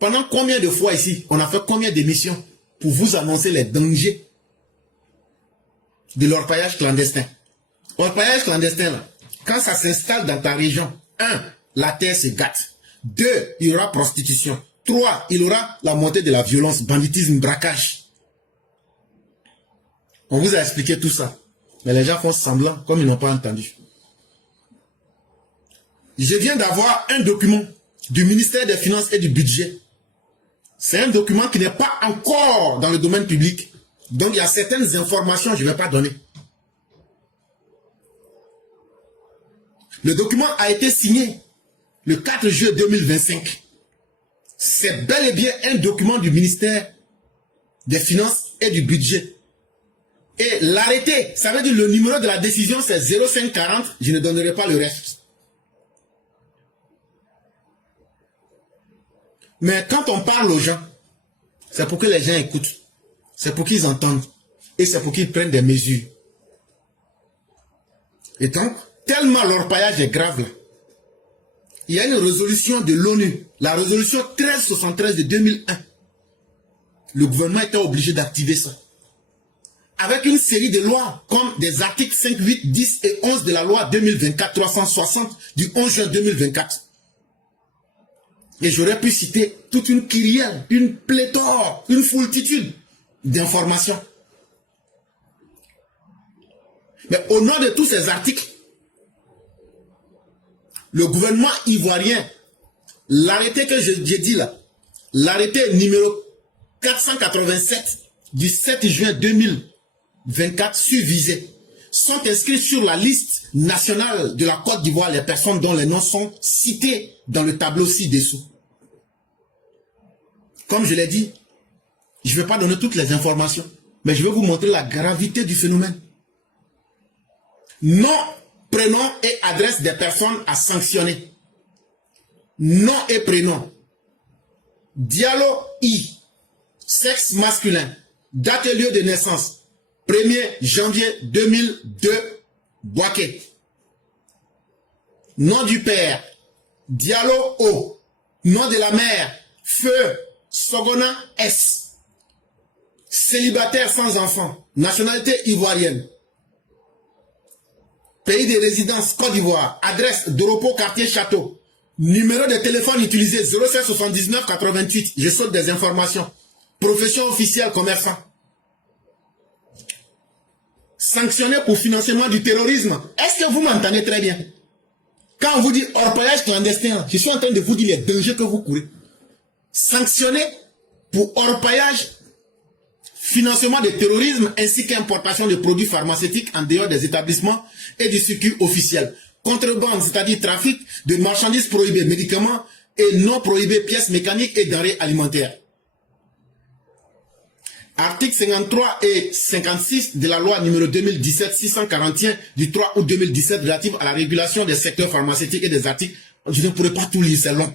Pendant combien de fois ici, on a fait combien d'émissions pour vous annoncer les dangers de l'orpaillage clandestin. Orpaillage clandestin, là, quand ça s'installe dans ta région, 1, la terre se gâte. 2, il y aura prostitution. 3, il y aura la montée de la violence, banditisme, braquage. On vous a expliqué tout ça. Mais les gens font semblant, comme ils n'ont pas entendu. Je viens d'avoir un document du ministère des Finances et du Budget. C'est un document qui n'est pas encore dans le domaine public. Donc il y a certaines informations que je ne vais pas donner. Le document a été signé le 4 juillet 2025. C'est bel et bien un document du ministère des Finances et du Budget. Et l'arrêté, ça veut dire le numéro de la décision, c'est 0540. Je ne donnerai pas le reste. Mais quand on parle aux gens, c'est pour que les gens écoutent. C'est pour qu'ils entendent. Et c'est pour qu'ils prennent des mesures. Et donc, tellement l'orpaillage est grave là, il y a une résolution de l'ONU, la résolution 1373 de 2001. Le gouvernement était obligé d'activer ça. Avec une série de lois, comme des articles 5, 8, 10 et 11 de la loi 2024-360 du 11 juin 2024. Et j'aurais pu citer toute une kyrielle, une pléthore, une foultitude d'informations. Mais au nom de tous ces articles, le gouvernement ivoirien, l'arrêté que j'ai dit là, l'arrêté numéro 487 du 7 juin 2024 subvisé, sont inscrits sur la liste nationale de la Côte d'Ivoire les personnes dont les noms sont cités dans le tableau ci-dessous. Comme je l'ai dit, je ne vais pas donner toutes les informations, mais je vais vous montrer la gravité du phénomène. Nom, prénom et adresse des personnes à sanctionner. Nom et prénom. Diallo I. Sexe masculin. Date et lieu de naissance. 1er janvier 2002. Boaké. Nom du père. Diallo O. Nom de la mère. Feu. Sogona S. Célibataire sans enfant. Nationalité ivoirienne. Pays de résidence Côte d'Ivoire. Adresse Doropo, quartier Château. Numéro de téléphone utilisé 07 79 88. Je saute des informations. Profession officielle commerçant. Sanctionné pour financement du terrorisme. Est-ce que vous m'entendez très bien? Quand on vous dit orpaillage clandestin, je suis en train de vous dire les dangers que vous courez. Sanctionné pour orpaillage, financement de terrorisme ainsi qu'importation de produits pharmaceutiques en dehors des établissements et du circuit officiel. Contrebande, c'est-à-dire trafic de marchandises prohibées, médicaments et non prohibés, pièces mécaniques et denrées alimentaires. Articles 53 et 56 de la loi numéro 2017-641 du 3 août 2017 relative à la régulation des secteurs pharmaceutiques et des articles. Je ne pourrais pas tout lire, c'est long.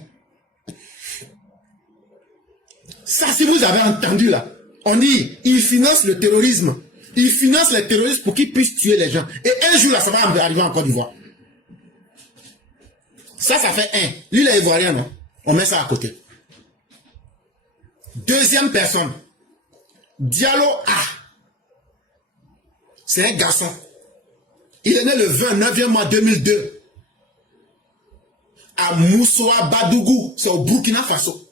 Ça, si vous avez entendu là, on dit, ils financent le terrorisme. Ils financent les terroristes pour qu'ils puissent tuer les gens. Et un jour là, ça va arriver en Côte d'Ivoire. Ça fait un. Lui, il est ivoirien, non? On met ça à côté. Deuxième personne. Diallo A. C'est un garçon. Il est né le 29e mois 2002. À Moussoua Badougou. C'est au Burkina Faso.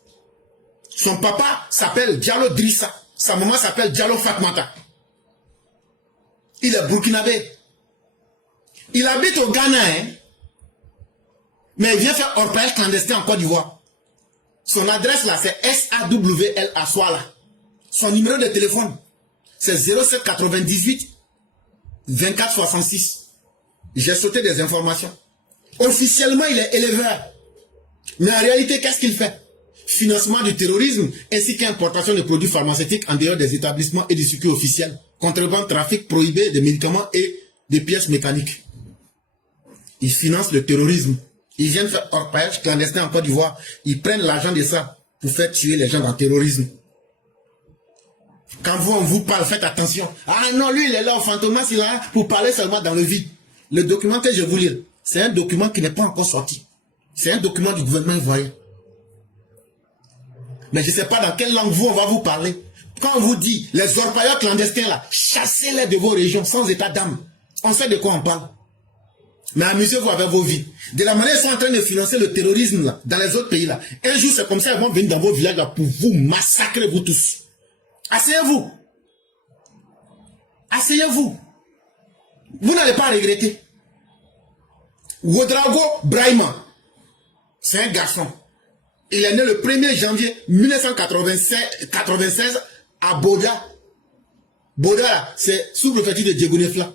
Son papa s'appelle Diallo Drissa. Sa maman s'appelle Diallo Fatmata. Il est burkinabé. Il habite au Ghana, hein? Mais il vient faire orpaillage clandestin en Côte d'Ivoire. Son adresse là, c'est SAWL à Soala. Son numéro de téléphone, c'est 07 98 24 66. J'ai sauté des informations. Officiellement, il est éleveur. Mais en réalité, qu'est-ce qu'il fait? Financement du terrorisme, ainsi qu'importation de produits pharmaceutiques en dehors des établissements et du circuit officiel. Contrebande, trafic prohibé de médicaments et de pièces mécaniques. Ils financent le terrorisme. Ils viennent faire orpaillage clandestin en Côte d'Ivoire. Ils prennent l'argent de ça pour faire tuer les gens dans le terrorisme. Quand on vous parle, faites attention. Ah non, lui, il est là au Fantomas, il est là pour parler seulement dans le vide. Le document que je vous lis, c'est un document qui n'est pas encore sorti. C'est un document du gouvernement ivoirien. Mais je ne sais pas dans quelle langue on va vous parler. Quand on vous dit, les orpailleurs clandestins là, chassez-les de vos régions sans état d'âme. On sait de quoi on parle. Mais amusez-vous avec vos vies. De la manière ils sont en train de financer le terrorisme là, dans les autres pays là. Un jour c'est comme ça, ils vont venir dans vos villages là pour vous massacrer vous tous. Asseyez-vous. Asseyez-vous. Vous n'allez pas regretter. Ouedraogo Brahima, c'est un garçon. Il est né le 1er janvier 1996 à Boda. Boda, c'est sous-préfecture de Diegonefla.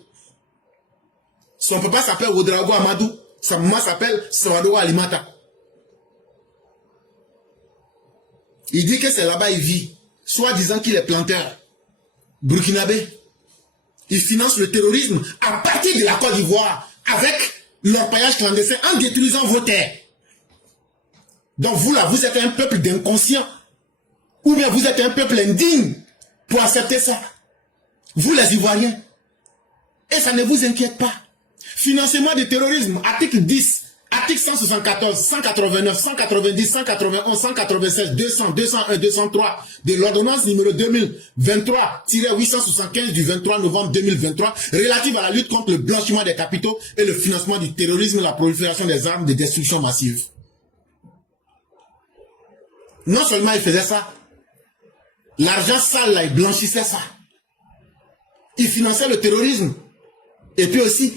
Son papa s'appelle Ouedraogo Amadou. Sa maman s'appelle Sawadogo Alimata. Il dit que c'est là-bas il vit. Soit disant qu'il est planteur. Burkinabé. Il finance le terrorisme à partir de la Côte d'Ivoire avec l'orpaillage clandestin en détruisant vos terres. Donc vous là, vous êtes un peuple d'inconscients. Ou bien vous êtes un peuple indigne pour accepter ça. Vous les Ivoiriens. Et ça ne vous inquiète pas. Financement du terrorisme, article 10, article 174, 189, 190, 191, 196, 200, 201, 203 de l'ordonnance numéro 2023-875 du 23 novembre 2023 relative à la lutte contre le blanchiment des capitaux et le financement du terrorisme et la prolifération des armes de destruction massive. Non seulement il faisait ça, l'argent sale là, il blanchissait ça. Il finançait le terrorisme. Et puis aussi,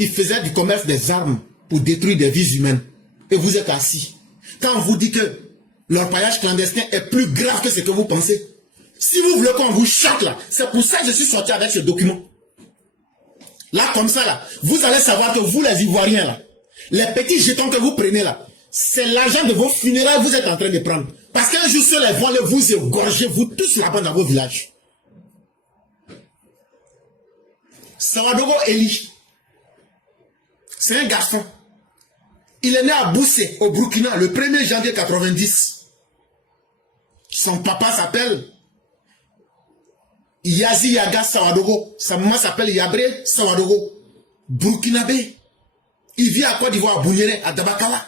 il faisait du commerce des armes pour détruire des vies humaines. Et vous êtes assis. Quand on vous dit que l'orpaillage clandestin est plus grave que ce que vous pensez, si vous voulez qu'on vous choque là, c'est pour ça que je suis sorti avec ce document. Là, comme ça là, vous allez savoir que vous les Ivoiriens là, les petits jetons que vous prenez là, c'est l'argent de vos funérailles que vous êtes en train de prendre. Parce qu'un jour, ceux-là vont aller vous égorger, vous tous là-bas dans vos villages. Sawadogo Eli, c'est un garçon. Il est né à Boussé, au Burkina, le 1er janvier 90. Son papa s'appelle Yazi Yaga Sawadogo. Sa maman s'appelle Yabré Sawadogo. Burkinabé. Il vit à Côte d'Ivoire, à Bouniéré, à Dabakala.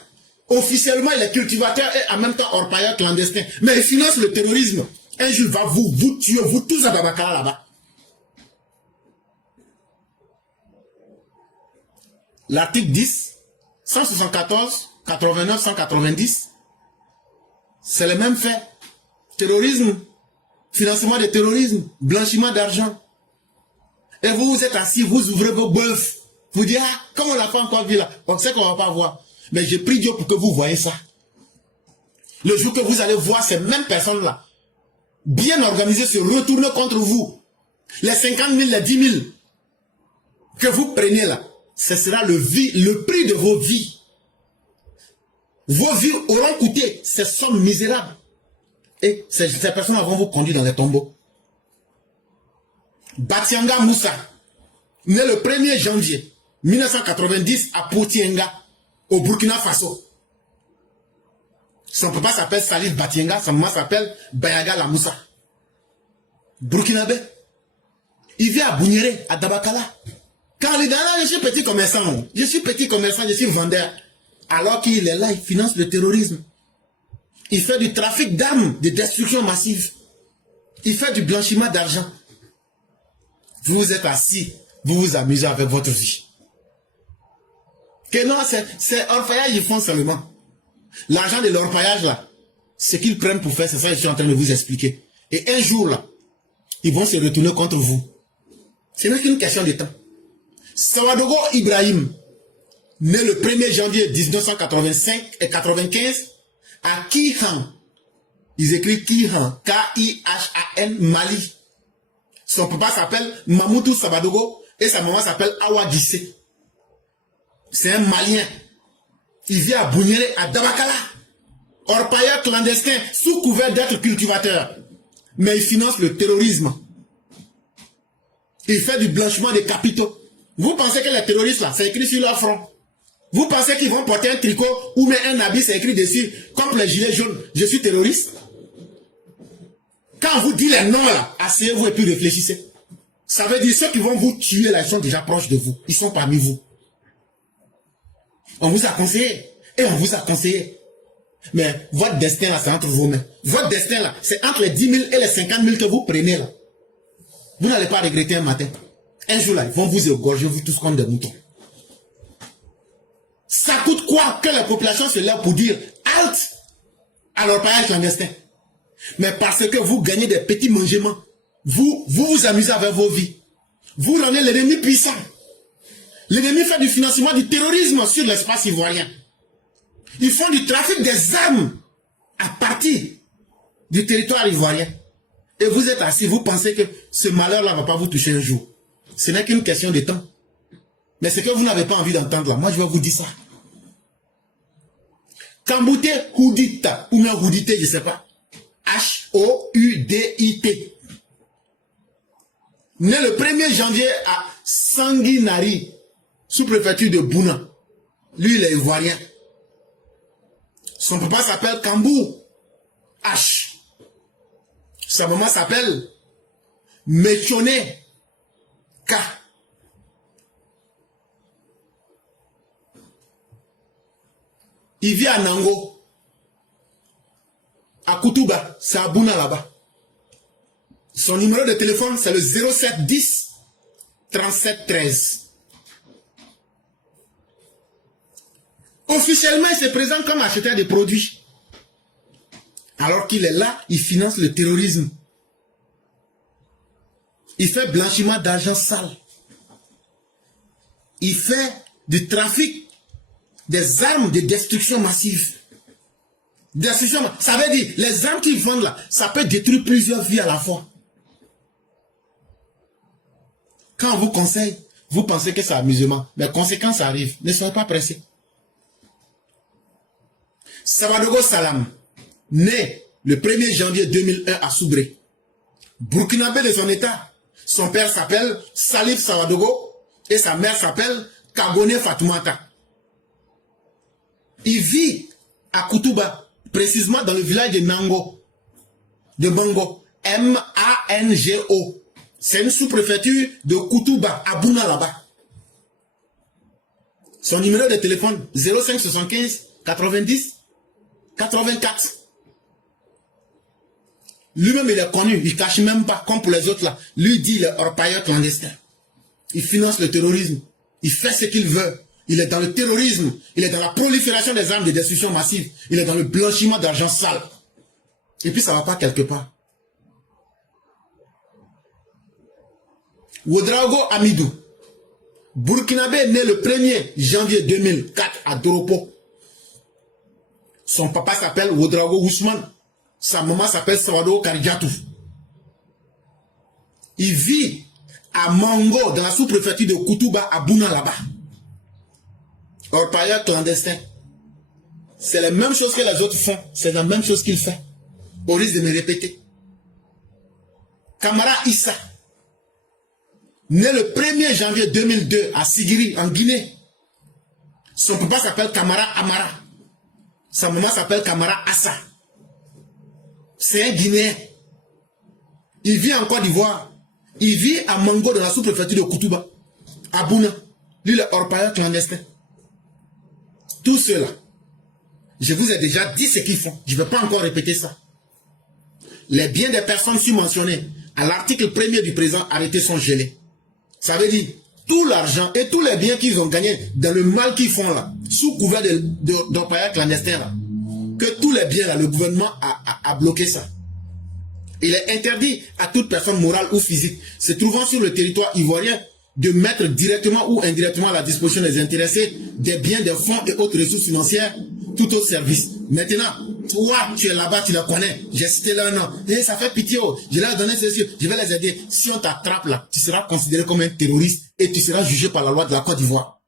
Officiellement, il est cultivateur et en même temps orpailleur clandestin. Mais il finance le terrorisme. Un jour, il va vous tuer, vous tous à Dabakala là-bas. L'article 10, 174, 89, 190, c'est le même fait. Terrorisme, financement de terrorisme, blanchiment d'argent. Et vous, vous êtes assis, vous ouvrez vos bœufs. Vous dites, ah, comme on n'a pas encore vu là, on sait qu'on ne va pas voir. Mais j'ai pris Dieu pour que vous voyez ça. Le jour que vous allez voir ces mêmes personnes-là, bien organisées, se retourner contre vous. Les 50 000, les 10 000 que vous prenez là, ce sera le prix de vos vies. Vos vies auront coûté ces sommes misérables. Et ces personnes vont vous conduire dans les tombeaux. Batianga Moussa, né le 1er janvier 1990 à Potienga, au Burkina Faso. Son papa s'appelle Salif Batienga, sa maman s'appelle Bayaga La Moussa. Burkinabé. Il vit à Bouniéré, à Dabakala. Quand il est là, je suis petit commerçant. Je suis petit commerçant, je suis vendeur. Alors qu'il est là, il finance le terrorisme. Il fait du trafic d'armes, de destruction massive. Il fait du blanchiment d'argent. Vous êtes assis, vous vous amusez avec votre vie. Que non, c'est orpaillage, ils font seulement. L'argent de l'orpaillage là, ce qu'ils prennent pour faire, c'est ça que je suis en train de vous expliquer. Et un jour là, ils vont se retourner contre vous. Ce n'est qu'une question de temps. Sawadogo Ibrahim, né le 1er janvier 1985 et 95 à Kihan. Ils écrivent Kihan, K-I-H-A-N, Mali. Son papa s'appelle Mamoudou Sawadogo et sa maman s'appelle Awa Dissé. C'est un Malien. Il vit à Bouniéré, à Dabakala. Orpailleur clandestin, sous couvert d'être cultivateur. Mais il finance le terrorisme. Il fait du blanchiment des capitaux. Vous pensez que les terroristes là, c'est écrit sur leur front. Vous pensez qu'ils vont porter un tricot ou même un habit, c'est écrit dessus, comme les gilets jaunes, je suis terroriste. Quand on vous dit les noms là, asseyez-vous et puis réfléchissez. Ça veut dire ceux qui vont vous tuer là, ils sont déjà proches de vous. Ils sont parmi vous. On vous a conseillé. Et on vous a conseillé. Mais votre destin là, c'est entre vos mains. Votre destin là, c'est entre les 10 000 et les 50 000 que vous prenez là. Vous n'allez pas regretter un matin. Un jour là, ils vont vous égorger, vous tous comme des moutons. Ça coûte quoi que la population se lève pour dire halte à l'orpaillage clandestin? Mais parce que vous gagnez des petits mangements, vous vous amusez avec vos vies. Vous rendez l'ennemi puissant. L'ennemi fait du financement du terrorisme sur l'espace ivoirien. Ils font du trafic des armes à partir du territoire ivoirien. Et vous êtes assis, vous pensez que ce malheur-là ne va pas vous toucher un jour. Ce n'est qu'une question de temps. Mais ce que vous n'avez pas envie d'entendre là, moi je vais vous dire ça. Kambouté Houdita, ou bien Houdité, je ne sais pas. H-O-U-D-I-T. Né le 1er janvier à Sanguinari, sous-préfecture de Bouna. Lui, il est ivoirien. Son papa s'appelle Kambou H. Sa maman s'appelle Mechone K. Il vit à Nango. À Koutouba, c'est à Bouna là-bas. Son numéro de téléphone, c'est le 07 10 37 13. Officiellement, il se présente comme acheteur de produits. Alors qu'il est là, il finance le terrorisme. Il fait blanchiment d'argent sale. Il fait du trafic des armes de destruction massive. Destruction, ça veut dire, les armes qu'ils vendent là, ça peut détruire plusieurs vies à la fois. Quand on vous conseille, vous pensez que c'est amusement. Mais conséquences arrivent. Ne soyez pas pressés. Sawadogo Salam, né le 1er janvier 2001 à Soubré. Burkinabé de son état. Son père s'appelle Salif Sawadogo et sa mère s'appelle Kagone Fatoumata. Il vit à Koutouba, précisément dans le village de Nango, de Bango, M-A-N-G-O. C'est une sous-préfecture de Koutouba, à Bouna là-bas. Son numéro de téléphone, 05 75 90 84. Lui-même, il est connu, il ne cache même pas, comme pour les autres là. Lui dit, il est orpailleur clandestin. Il finance le terrorisme. Il fait ce qu'il veut. Il est dans le terrorisme. Il est dans la prolifération des armes de destruction massive. Il est dans le blanchiment d'argent sale. Et puis, ça ne va pas quelque part. Ouedraogo Amidou. Burkinabé, né le 1er janvier 2004 à Doropo. Son papa s'appelle Ouedraogo Ousmane. Sa maman s'appelle Sawadogo Karidjatou. Il vit à Mango, dans la sous-préfecture de Koutouba, à Bouna là-bas. Orpailleur clandestin. C'est la même chose que les autres font. C'est la même chose qu'il fait. Au risque de me répéter. Kamara Issa. Né le 1er janvier 2002 à Sigiri, en Guinée. Son papa s'appelle Kamara Amara. Sa maman s'appelle Kamara Assa. C'est un Guinéen. Il vit en Côte d'Ivoire. Il vit à Mango, dans la sous-préfecture de Koutouba, à Bouna. Lui, le orpailleur clandestin. Tout cela, je vous ai déjà dit ce qu'ils font. Je ne vais pas encore répéter ça. Les biens des personnes subventionnées à l'article 1er du présent arrêté sont gelés. Ça veut dire tout l'argent et tous les biens qu'ils ont gagnés dans le mal qu'ils font là, sous couvert d'orpailleur clandestin là, que tous les biens là, le gouvernement a bloqué ça. Il est interdit à toute personne morale ou physique se trouvant sur le territoire ivoirien de mettre directement ou indirectement à la disposition des intéressés des biens, des fonds et autres ressources financières, tout autre service. Maintenant, toi, tu es là-bas, tu les connais. J'ai cité leur nom. Et ça fait pitié. Je leur ai donné ceci. Je vais les aider. Si on t'attrape là, tu seras considéré comme un terroriste et tu seras jugé par la loi de la Côte d'Ivoire.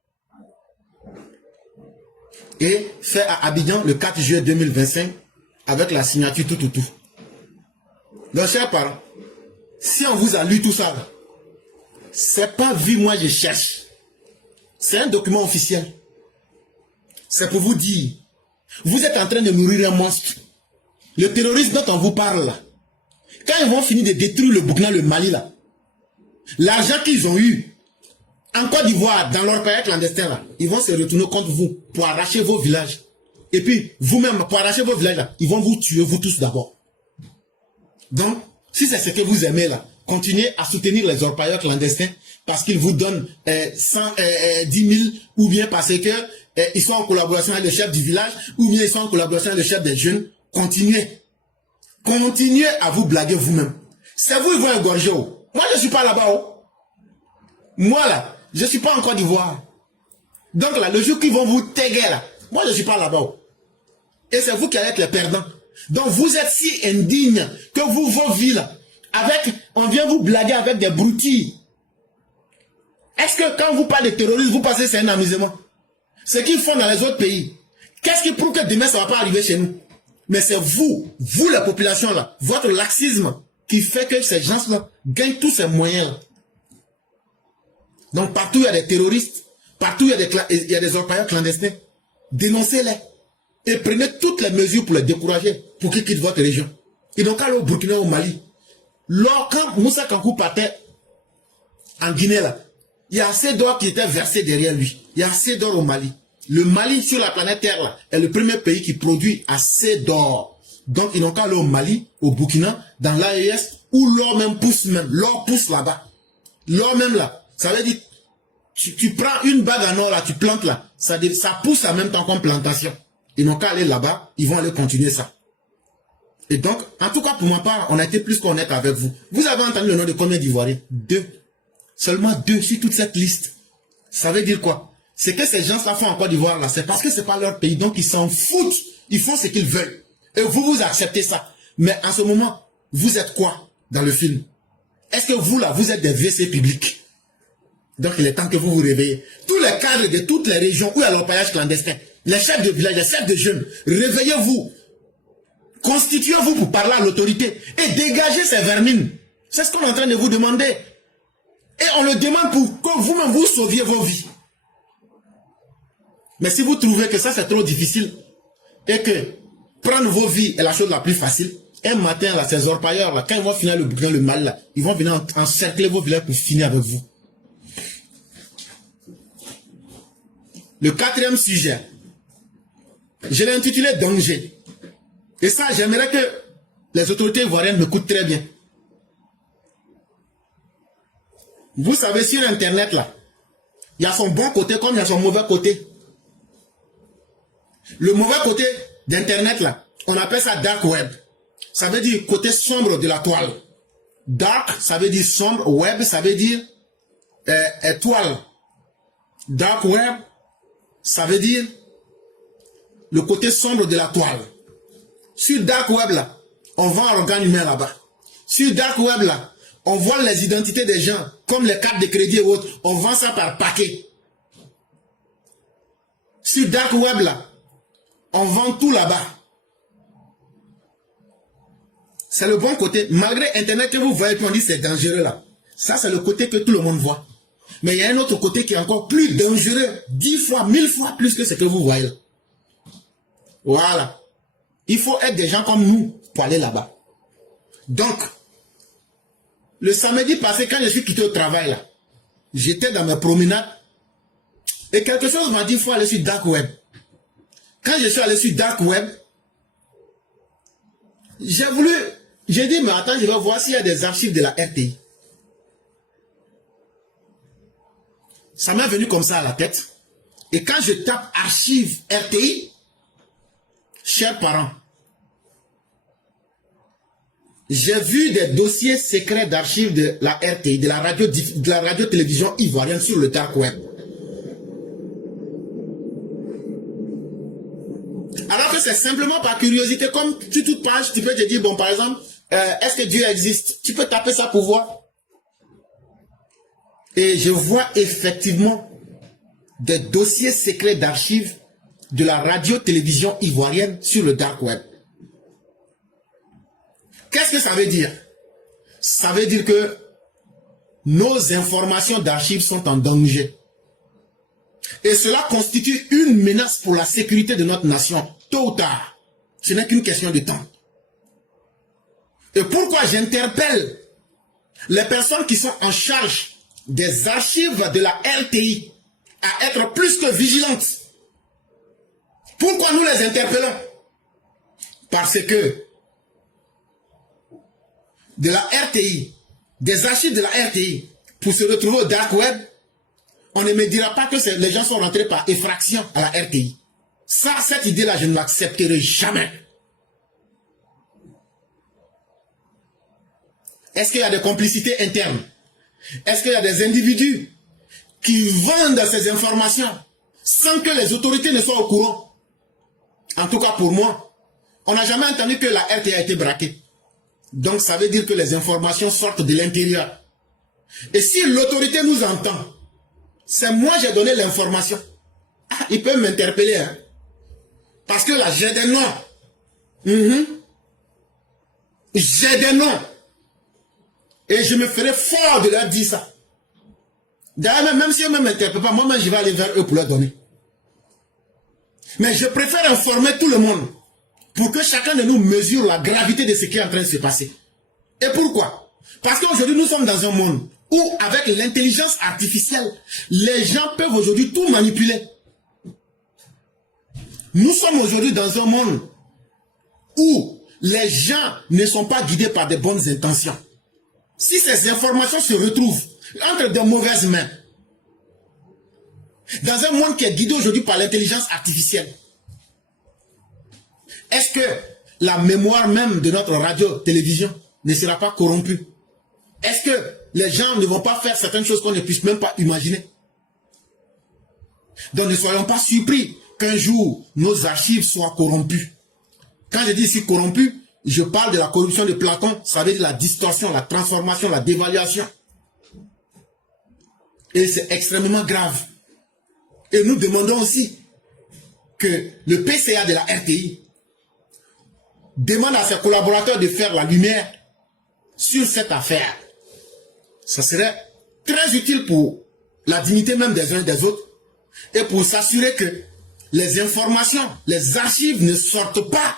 Et fait à Abidjan le 4 juillet 2025 avec la signature tout. Donc, chers parents, si on vous a lu tout ça, c'est pas vu, moi je cherche. C'est un document officiel. C'est pour vous dire, vous êtes en train de nourrir un monstre. Le terrorisme dont on vous parle là, quand ils vont finir de détruire le Burkina, le Mali là, l'argent qu'ils ont eu en Côte d'Ivoire, dans leur pays clandestin là, ils vont se retourner contre vous pour arracher vos villages. et puis vous-même, pour arracher vos villages là, ils vont vous tuer, vous tous d'abord. Donc, si c'est ce que vous aimez là, continuez à soutenir les orpailleurs clandestins parce qu'ils vous donnent 10 000 ou bien parce que ils sont en collaboration avec le chef du village ou bien ils sont en collaboration avec le chef des jeunes. Continuez. Continuez à vous blaguer vous-même. C'est vous, ils vont égorger. Oh. Moi, je ne suis pas là-bas. Oh. Moi, là, je ne suis pas en Côte d'Ivoire. Donc, là, le jour qu'ils vont vous taguer, là, moi, je ne suis pas là-bas. Oh. Et c'est vous qui allez être les perdants. Donc, vous êtes si indignes que vous, vos vies, là, on vient vous blaguer avec des broutilles. Est-ce que quand vous parlez de terrorisme, vous pensez que c'est un amusement? Ce qu'ils font dans les autres pays, qu'est-ce qui prouve que demain, ça ne va pas arriver chez nous? Mais c'est vous, la population, là, votre laxisme, qui fait que ces gens-là gagnent tous ces moyens-là. Donc, partout, il y a des terroristes, partout, il y a des orpailleurs clandestins. Dénoncez-les. Et prenez toutes les mesures pour les décourager, pour qu'ils quittent votre région. Ils n'ont qu'à aller au Burkina, au Mali. Quand Moussa Kankou partait en Guinée, là, il y a assez d'or qui était versé derrière lui. Il y a assez d'or au Mali. Le Mali, sur la planète Terre, là, est le premier pays qui produit assez d'or. Donc, ils n'ont qu'à aller au Mali, au Burkina, dans l'AES, où l'or même pousse même. L'or pousse là-bas. L'or même là. Ça veut dire, tu prends une bague en or là, tu plantes là. Ça pousse en même temps comme plantation. Ils n'ont qu'à aller là-bas, ils vont aller continuer ça. Et donc, en tout cas pour ma part, on a été plus qu'honnête avec vous. Vous avez entendu le nom de combien d'Ivoiriens? 2. Seulement 2 sur toute cette liste. Ça veut dire quoi? C'est que ces gens-là font en Côte d'Ivoire là, c'est parce que c'est pas leur pays, donc ils s'en foutent. Ils font ce qu'ils veulent. Et vous acceptez ça. Mais en ce moment, vous êtes quoi dans le film? Est-ce que vous là, vous êtes des WC publics? Donc il est temps que vous vous réveillez. Tous les cadres de toutes les régions où il y a l'orpaillage clandestin, les chefs de village, les chefs de jeunes, réveillez-vous. Constituez-vous pour parler à l'autorité et dégagez ces vermines. C'est ce qu'on est en train de vous demander. Et on le demande pour que vous-même vous sauviez vos vies. Mais si vous trouvez que ça c'est trop difficile et que prendre vos vies est la chose la plus facile, un matin là, ces orpailleurs là, quand ils vont finir le Burkina, le Mali là, ils vont venir encercler vos villages pour finir avec vous. Le 4e sujet, je l'ai intitulé danger. Et ça, j'aimerais que les autorités ivoiriennes m'écoutent très bien. Vous savez, sur Internet, là, il y a son bon côté comme il y a son mauvais côté. Le mauvais côté d'Internet, là, on appelle ça dark web. Ça veut dire côté sombre de la toile. Dark, ça veut dire sombre. Web, ça veut dire toile. Dark web, ça veut dire le côté sombre de la toile. Sur dark web là, on vend un organe humain là-bas. Sur dark web là, on voit les identités des gens, comme les cartes de crédit et autres. On vend ça par paquet. Sur dark web là, on vend tout là-bas. C'est le bon côté. Malgré Internet que vous voyez, puis on dit c'est dangereux là. Ça c'est le côté que tout le monde voit. Mais il y a un autre côté qui est encore plus dangereux, 10 fois, 1000 fois plus que ce que vous voyez. Voilà. Il faut être des gens comme nous pour aller là-bas. Donc, le samedi passé, quand je suis quitté au travail, là, j'étais dans ma promenade et quelque chose m'a dit, il faut aller sur Dark Web. Quand je suis allé sur Dark Web, j'ai dit, mais attends, je vais voir s'il y a des archives de la RTI. Ça m'est venu comme ça à la tête. Et quand je tape archives RTI, chers parents, j'ai vu des dossiers secrets d'archives de la RTI, de la radio-télévision ivoirienne sur le dark web. Alors que c'est simplement par curiosité, comme sur toute page, tu peux te dire, bon, par exemple, est-ce que Dieu existe? Tu peux taper ça pour voir. Et je vois effectivement des dossiers secrets d'archives de la radio-télévision ivoirienne sur le dark web. Qu'est-ce que ça veut dire? Ça veut dire que nos informations d'archives sont en danger. Et cela constitue une menace pour la sécurité de notre nation, tôt ou tard. Ce n'est qu'une question de temps. Et pourquoi j'interpelle les personnes qui sont en charge des archives de la RTI à être plus que vigilantes Pourquoi nous les interpellons? Parce que de la RTI, des archives de la RTI, pour se retrouver au dark web, on ne me dira pas que les gens sont rentrés par effraction à la RTI. Ça, cette idée-là, je ne l'accepterai jamais. Est-ce qu'il y a des complicités internes? Est-ce qu'il y a des individus qui vendent ces informations sans que les autorités ne soient au courant? En tout cas pour moi, on n'a jamais entendu que la RTI a été braquée. Donc ça veut dire que les informations sortent de l'intérieur. Et si l'autorité nous entend, c'est moi j'ai donné l'information. Ah, ils peuvent m'interpeller. Hein? Parce que là, j'ai des noms. J'ai des noms. Et je me ferai fort de leur dire ça. D'ailleurs, même si eux ne m'interpellent pas, moi-même je vais aller vers eux pour leur donner. Mais je préfère informer tout le monde pour que chacun de nous mesure la gravité de ce qui est en train de se passer. Et pourquoi? Parce qu'aujourd'hui, nous sommes dans un monde où, avec l'intelligence artificielle, les gens peuvent aujourd'hui tout manipuler. Nous sommes aujourd'hui dans un monde où les gens ne sont pas guidés par de bonnes intentions. Si ces informations se retrouvent entre de mauvaises mains, dans un monde qui est guidé aujourd'hui par l'intelligence artificielle, est-ce que la mémoire même de notre radio-télévision ne sera pas corrompue? Est-ce que les gens ne vont pas faire certaines choses qu'on ne puisse même pas imaginer? Donc ne soyons pas surpris qu'un jour nos archives soient corrompues. Quand je dis ici corrompues, je parle de la corruption de Platon, ça veut dire la distorsion, la transformation, la dévaluation. Et c'est extrêmement grave. Et nous demandons aussi que le PCA de la RTI demande à ses collaborateurs de faire la lumière sur cette affaire. Ça serait très utile pour la dignité même des uns et des autres et pour s'assurer que les informations, les archives ne sortent pas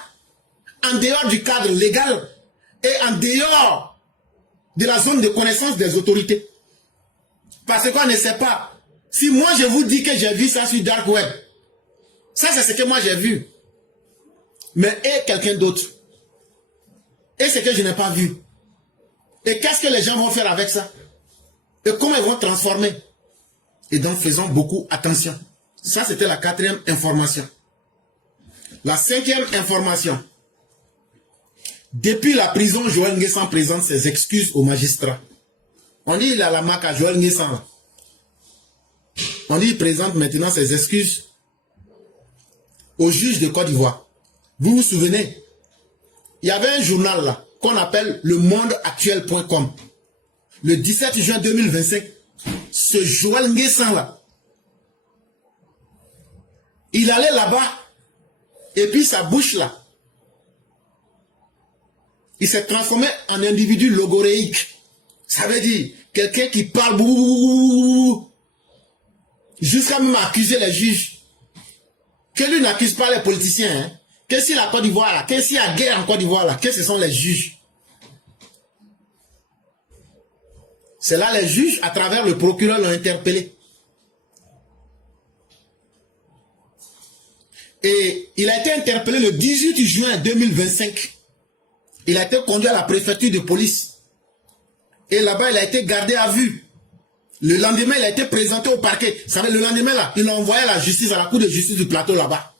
en dehors du cadre légal et en dehors de la zone de connaissance des autorités. Parce qu'on ne sait pas. Si moi je vous dis que j'ai vu ça sur Dark Web, ça c'est ce que moi j'ai vu. Mais et quelqu'un d'autre. Et ce que je n'ai pas vu. Et qu'est-ce que les gens vont faire avec ça? Et comment ils vont transformer? Et donc faisons beaucoup attention. Ça c'était la 4e information. La 5e information. Depuis la prison, Joël Nguessan présente ses excuses aux magistrats. On dit il a la marque à Joël Nguessan. On dit il présente maintenant ses excuses aux juges de Côte d'Ivoire. Vous vous souvenez? Il y avait un journal là qu'on appelle le mondeactuel.com. Le 17 juin 2025, ce Joël Nguessan là, il allait là-bas et puis sa bouche là, il s'est transformé en individu logoréique. Ça veut dire quelqu'un qui parle jusqu'à même accuser les juges. Que lui n'accuse pas les politiciens. Hein. Que si la Côte d'Ivoire là, que s'il y a guerre en Côte d'Ivoire là, que ce sont les juges. C'est là les juges, à travers le procureur, l'ont interpellé. Et il a été interpellé le 18 juin 2025. Il a été conduit à la préfecture de police. Et là-bas, il a été gardé à vue. Le lendemain, il a été présenté au parquet. Vous savez, le lendemain, là, il a envoyé à la justice, à la cour de justice du plateau là-bas.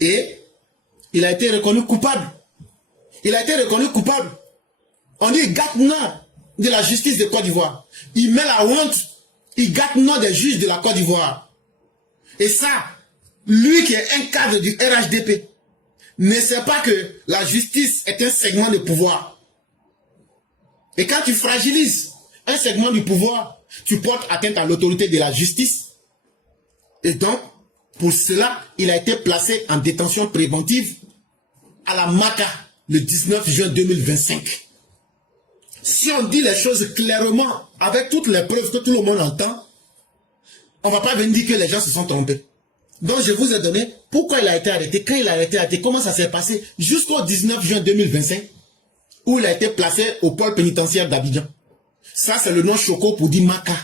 Et il a été reconnu coupable. Il a été reconnu coupable. On dit, il gâte nom de la justice de Côte d'Ivoire. Il met la honte. Il gâte nom des juges de la Côte d'Ivoire. Et ça, lui qui est un cadre du RHDP, ne sait pas que la justice est un segment de pouvoir. Et quand tu fragilises un segment du pouvoir, tu portes atteinte à l'autorité de la justice. Et donc, pour cela, il a été placé en détention préventive à la MACA le 19 juin 2025. Si on dit les choses clairement, avec toutes les preuves que tout le monde entend, on ne va pas venir dire que les gens se sont trompés. Donc je vous ai donné pourquoi il a été arrêté, quand il a été arrêté, comment ça s'est passé, jusqu'au 19 juin 2025, où il a été placé au pôle pénitentiaire d'Abidjan. Ça c'est le nom choco pour dire Maka.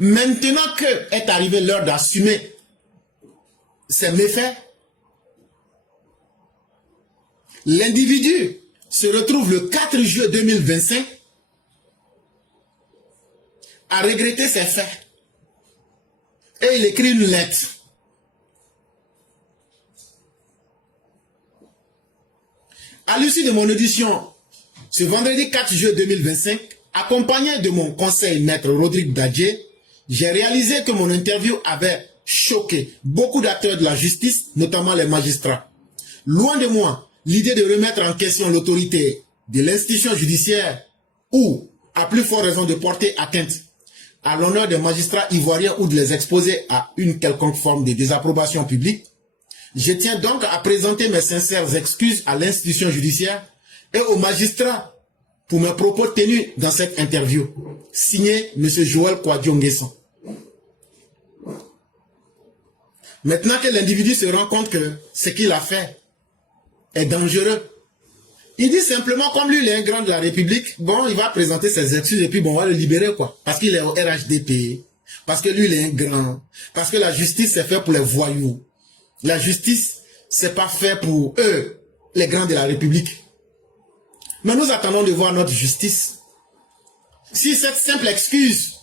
Maintenant que est arrivée l'heure d'assumer ces méfaits, l'individu se retrouve le 4 juillet 2025 à regretter ses faits. Et il écrit une lettre. À l'issue de mon audition, ce vendredi 4 juillet 2025, accompagné de mon conseil maître Rodrigue Dadje, j'ai réalisé que mon interview avait choqué beaucoup d'acteurs de la justice, notamment les magistrats. Loin de moi l'idée de remettre en question l'autorité de l'institution judiciaire ou, à plus forte raison, de porter atteinte à l'honneur des magistrats ivoiriens ou de les exposer à une quelconque forme de désapprobation publique. Je tiens donc à présenter mes sincères excuses à l'institution judiciaire et aux magistrats pour mes propos tenus dans cette interview. Signé M. Joël Kouadio Nguesson. Maintenant que l'individu se rend compte que ce qu'il a fait est dangereux, il dit simplement, comme lui il est un grand de la République, bon, il va présenter ses excuses et puis bon, on va le libérer quoi. Parce qu'il est au RHDP, parce que lui il est un grand, parce que la justice c'est fait pour les voyous. La justice c'est pas fait pour eux, les grands de la République. Mais nous attendons de voir notre justice. Si cette simple excuse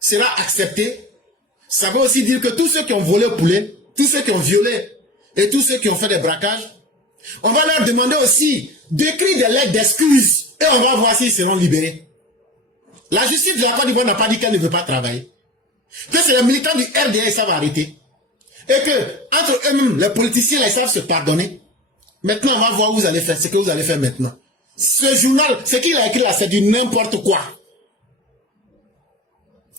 sera acceptée, ça veut aussi dire que tous ceux qui ont volé au poulet, tous ceux qui ont violé et tous ceux qui ont fait des braquages, on va leur demander aussi d'écrire des lettres d'excuses et on va voir s'ils seront libérés. La justice de la Côte d'Ivoire n'a pas dit qu'elle ne veut pas travailler. Que c'est les militants du RDA, ils savent arrêter. Et que, entre eux-mêmes, les politiciens, là, ils savent se pardonner. Maintenant, on va voir où vous allez faire, ce que vous allez faire maintenant. Ce journal, ce qu'il a écrit là, c'est du n'importe quoi.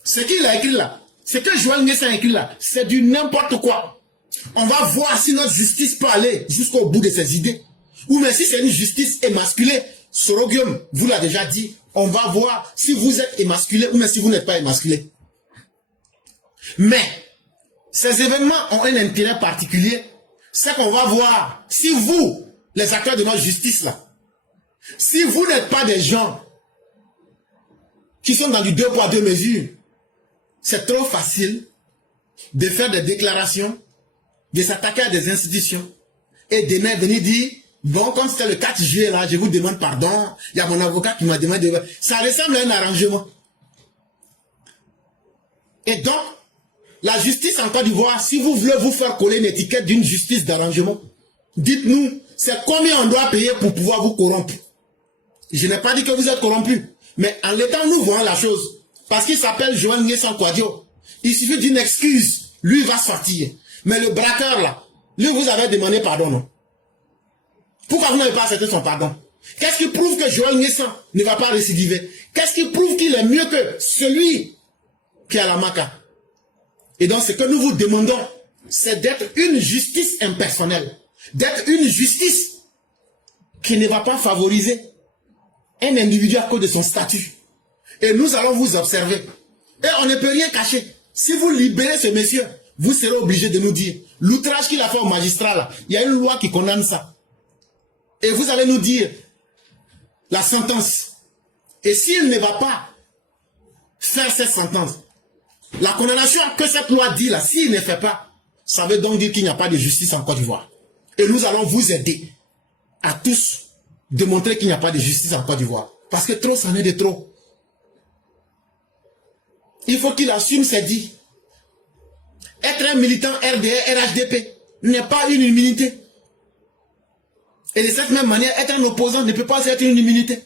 Ce qu'il a écrit là, ce que Joël Nguesson a écrit là, c'est du n'importe quoi. On va voir si notre justice peut aller jusqu'au bout de ses idées. Ou même si c'est une justice émasculée, Sorogium vous l'a déjà dit, on va voir si vous êtes émasculé ou même si vous n'êtes pas émasculé. Mais, ces événements ont un intérêt particulier, c'est qu'on va voir si vous, les acteurs de notre justice là, si vous n'êtes pas des gens qui sont dans du 2 poids 2 mesures, c'est trop facile de faire des déclarations, de s'attaquer à des institutions et demain venir dire, bon, comme c'était le 4 juillet là, je vous demande pardon, il y a mon avocat qui m'a demandé, ça ressemble à un arrangement. Et donc, la justice en Côte d'Ivoire, si vous voulez vous faire coller une étiquette d'une justice d'arrangement, dites-nous, c'est combien on doit payer pour pouvoir vous corrompre. Je n'ai pas dit que vous êtes corrompu, mais en l'état, nous voyons la chose. Parce qu'il s'appelle Joël Nguesson Kouadio. Il suffit d'une excuse, lui va sortir. Mais le braqueur là, lui vous avez demandé pardon, non? Pourquoi vous n'avez pas accepté son pardon? Qu'est-ce qui prouve que Joël Nguesson ne va pas récidiver? Qu'est-ce qui prouve qu'il est mieux que celui qui a la maca? Et donc ce que nous vous demandons, c'est d'être une justice impersonnelle. D'être une justice qui ne va pas favoriser un individu à cause de son statut. Et nous allons vous observer. Et on ne peut rien cacher. Si vous libérez ce monsieur, vous serez obligé de nous dire l'outrage qu'il a fait au magistrat là, il y a une loi qui condamne ça. Et vous allez nous dire la sentence. Et s'il ne va pas faire cette sentence, la condamnation que cette loi dit là, s'il ne fait pas, ça veut donc dire qu'il n'y a pas de justice en Côte d'Ivoire. Et nous allons vous aider à tous démontrer qu'il n'y a pas de justice en Côte d'Ivoire. Parce que trop, c'en est de trop. Il faut qu'il assume ses dits. Être un militant RDR, RHDP n'est pas une immunité. Et de cette même manière, être un opposant ne peut pas être une immunité.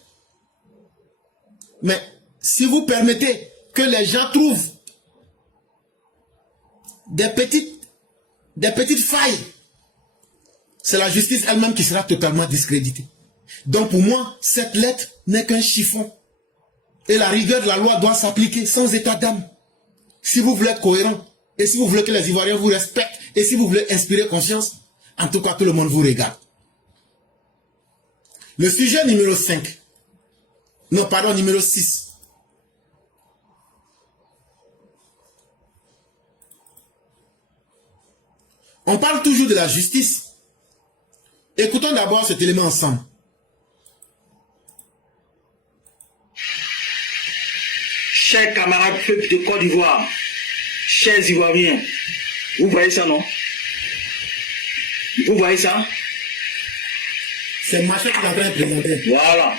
Mais si vous permettez que les gens trouvent des petites failles, c'est la justice elle-même qui sera totalement discréditée. Donc pour moi, cette lettre n'est qu'un chiffon. Et la rigueur de la loi doit s'appliquer sans état d'âme. Si vous voulez être cohérent, et si vous voulez que les Ivoiriens vous respectent, et si vous voulez inspirer conscience, en tout cas tout le monde vous regarde. Le sujet numéro 5. Non, pardon, numéro 6. On parle toujours de la justice. Écoutons d'abord cet élément ensemble. chers camarades peuples de Côte d'Ivoire, chers Ivoiriens, vous voyez ça, non? Vous voyez ça? C'est Machin qui est en train de présenter. Voilà.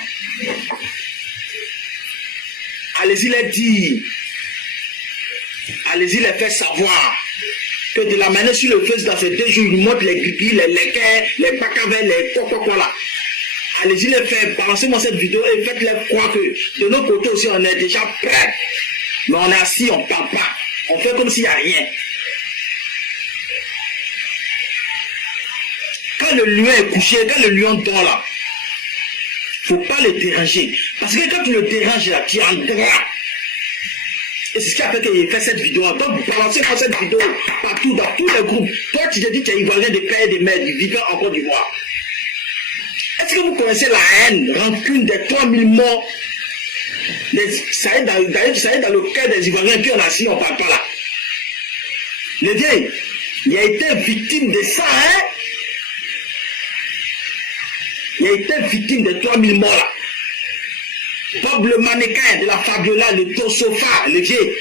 Allez-y les dire. Allez-y les faire savoir que de la manière sur le Facebook dans ces 2 jours, ils montrent les gripis, les lequets, les bacavets, les quoi là. Allez-y les faire, balancez-moi cette vidéo et faites-les croire que de notre côté aussi on est déjà prêts. Mais on est assis, on ne parle pas. On fait comme s'il n'y a rien. Quand le lion est couché, quand le lion dort là, il ne faut pas le déranger. Parce que quand tu le déranges là, tu es en gras. Et c'est ce qui a fait qu'il fait cette vidéo. Donc, balancez-moi cette vidéo partout, dans tous les groupes. Toi, tu te dis que tu es Ivoirien de père et de mère, vivant en Côte d'Ivoire. Est-ce que vous connaissez la haine, rancune des 3000 morts? Ça est dans le cœur des Ivoiriens, puis on a assis, on ne parle pas là. Le vieil, il a été victime de ça, hein? Il a été victime de 3000 morts là. Bob le mannequin de la Fabiola, le Tossofa, le vieux.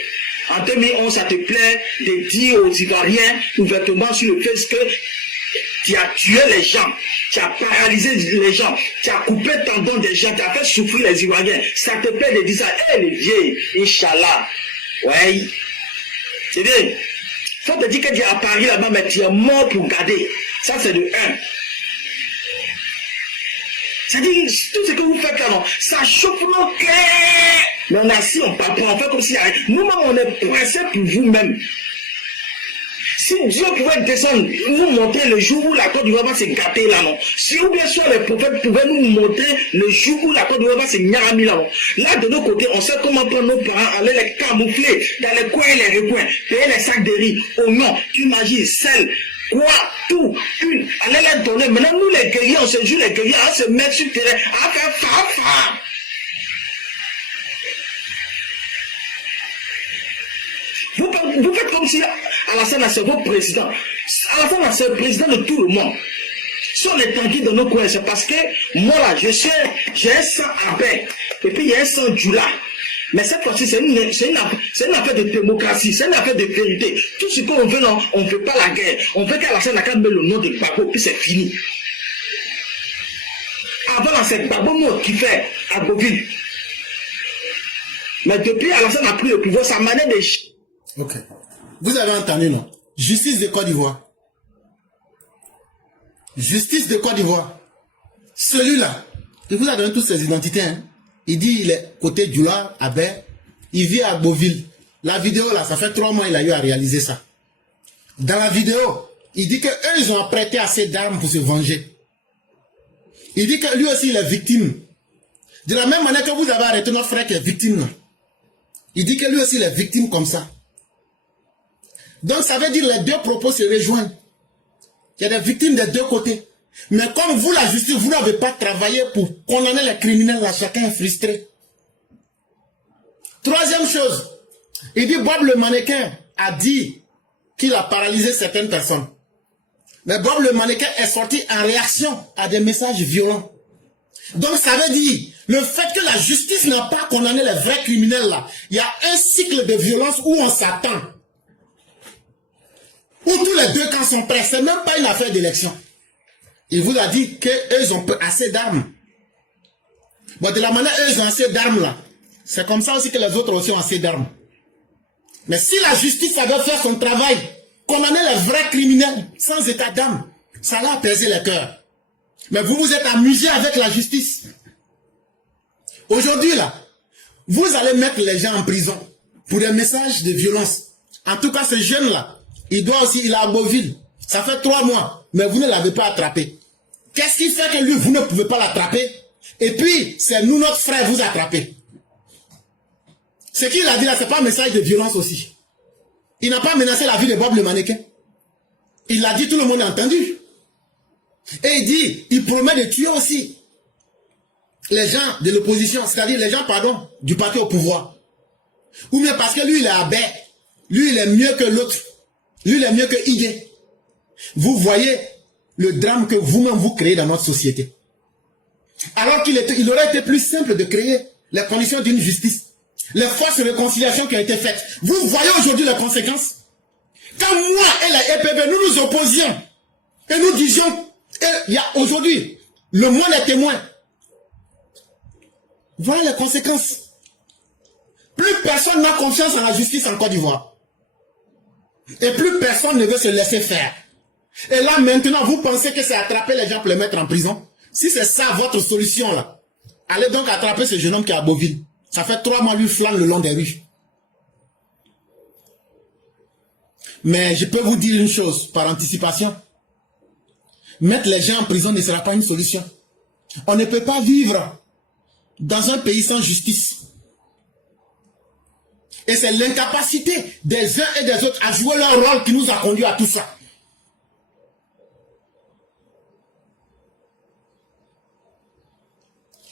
En 2011, ça te plaît de dire aux Ivoiriens ouvertement sur le fait que tu as tué les gens, tu as paralysé les gens, tu as coupé le tendon des gens, tu as fait souffrir les Ivoiriens. Ça te plaît de dire ça. Eh les vieux, Inch'Allah. Ouais. C'est bien. Faut te dire que tu es à Paris là-bas, mais tu es mort pour garder. Ça, c'est de 1. C'est-à-dire, tout ce que vous faites là, non, ça chauffe nos cœurs. Mais on est assis, on parle pas, on fait comme si nous-mêmes, on est pressés pour vous-même. Si Dieu pouvait descendre, nous montrer le jour où la Côte d'Ivoire va se gâter là, non. Si ou bien sûr les prophètes pouvaient nous montrer le jour où la Côte d'Ivoire va se nyarami là, non. Là, de nos côtés, on sait comment prendre nos parents, aller les camoufler dans les coins et les recoins, payer les sacs de riz, oignons, tu imagines, sel, quoi, tout, une, allez les donner. Maintenant, nous les guerriers, on se joue les guerriers à se mettre sur le terrain, à faire fa. Vous faites comme si Alassane c'est votre président. Alassane c'est le président de tout le monde. Si on est tranquille dans nos coins, c'est parce que moi là, j'ai un sang abbé, et puis il y a un sang djoula. Mais cette fois-ci, c'est une affaire de démocratie, c'est une affaire de vérité. Tout ce qu'on veut, non, on ne veut pas la guerre. On veut qu'Alassane n'a qu'à mettre le nom de Gbagbo, puis c'est fini. Avant là, c'est Gbagbo nous qui fait à Goville. Mais depuis Alassane a pris le pouvoir, sa manière de... Ok. Vous avez entendu, non? Justice de Côte d'Ivoire. Justice de Côte d'Ivoire. Celui-là, il vous a donné toutes ses identités. Hein? Il dit il est côté Djoula, Abé. Il vit à Beauville. La vidéo là, ça fait 3 mois il a eu à réaliser ça. Dans la vidéo, il dit que eux ils ont apprêté assez d'armes pour se venger. Il dit que lui aussi il est victime. De la même manière que vous avez arrêté notre frère qui est victime. Là. Il dit que lui aussi il est victime comme ça. Donc ça veut dire que les deux propos se rejoignent. Il y a des victimes des deux côtés. Mais comme vous, la justice, vous n'avez pas travaillé pour condamner les criminels, là, chacun est frustré. Troisième chose, il dit Bob le mannequin a dit qu'il a paralysé certaines personnes. Mais Bob le mannequin est sorti en réaction à des messages violents. Donc ça veut dire, le fait que la justice n'a pas condamné les vrais criminels là, il y a un cycle de violence où on s'attend. Où tous les deux camps sont prêts. Ce n'est même pas une affaire d'élection. Il vous a dit qu'eux ils ont assez d'armes. Bon, de la manière eux ils ont assez d'armes là, c'est comme ça aussi que les autres aussi ont assez d'armes. Mais si la justice avait fait son travail, condamner les vrais criminels sans état d'âme, ça va apaiser les cœurs. Mais vous vous êtes amusé avec la justice. Aujourd'hui là, vous allez mettre les gens en prison pour des messages de violence. En tout cas, ce jeune là, il est à Beauville. Ça fait 3 mois, mais vous ne l'avez pas attrapé. Qu'est-ce qui fait que lui, vous ne pouvez pas l'attraper? Et puis, c'est nous, notre frère, vous attraper. Ce qu'il a dit là, ce n'est pas un message de violence aussi. Il n'a pas menacé la vie de Bob le mannequin. Il l'a dit, tout le monde a entendu. Et il dit, il promet de tuer aussi les gens de l'opposition, c'est-à-dire les gens, pardon, du parti au pouvoir. Ou bien parce que lui, il est abbé. Lui, il est mieux que l'autre. Lui, il est mieux que Igué. Vous voyez le drame que vous-même vous créez dans notre société. Alors qu'il aurait été plus simple de créer les conditions d'une justice. les forces de réconciliation qui ont été faites. Vous voyez aujourd'hui les conséquences? Quand moi et la EPB, nous nous opposions et nous disions, il y a aujourd'hui, le monde est témoin. Voilà les conséquences. Plus personne n'a confiance en la justice en Côte d'Ivoire. Et plus personne ne veut se laisser faire. Et là maintenant, vous pensez que c'est attraper les gens pour les mettre en prison? Si c'est ça votre solution là, allez donc attraper ce jeune homme qui est à Beauville. Ça fait 3 mois lui flanque le long des rues. Mais je peux vous dire une chose par anticipation. Mettre les gens en prison ne sera pas une solution. On ne peut pas vivre dans un pays sans justice. Et c'est l'incapacité des uns et des autres à jouer leur rôle qui nous a conduit à tout ça.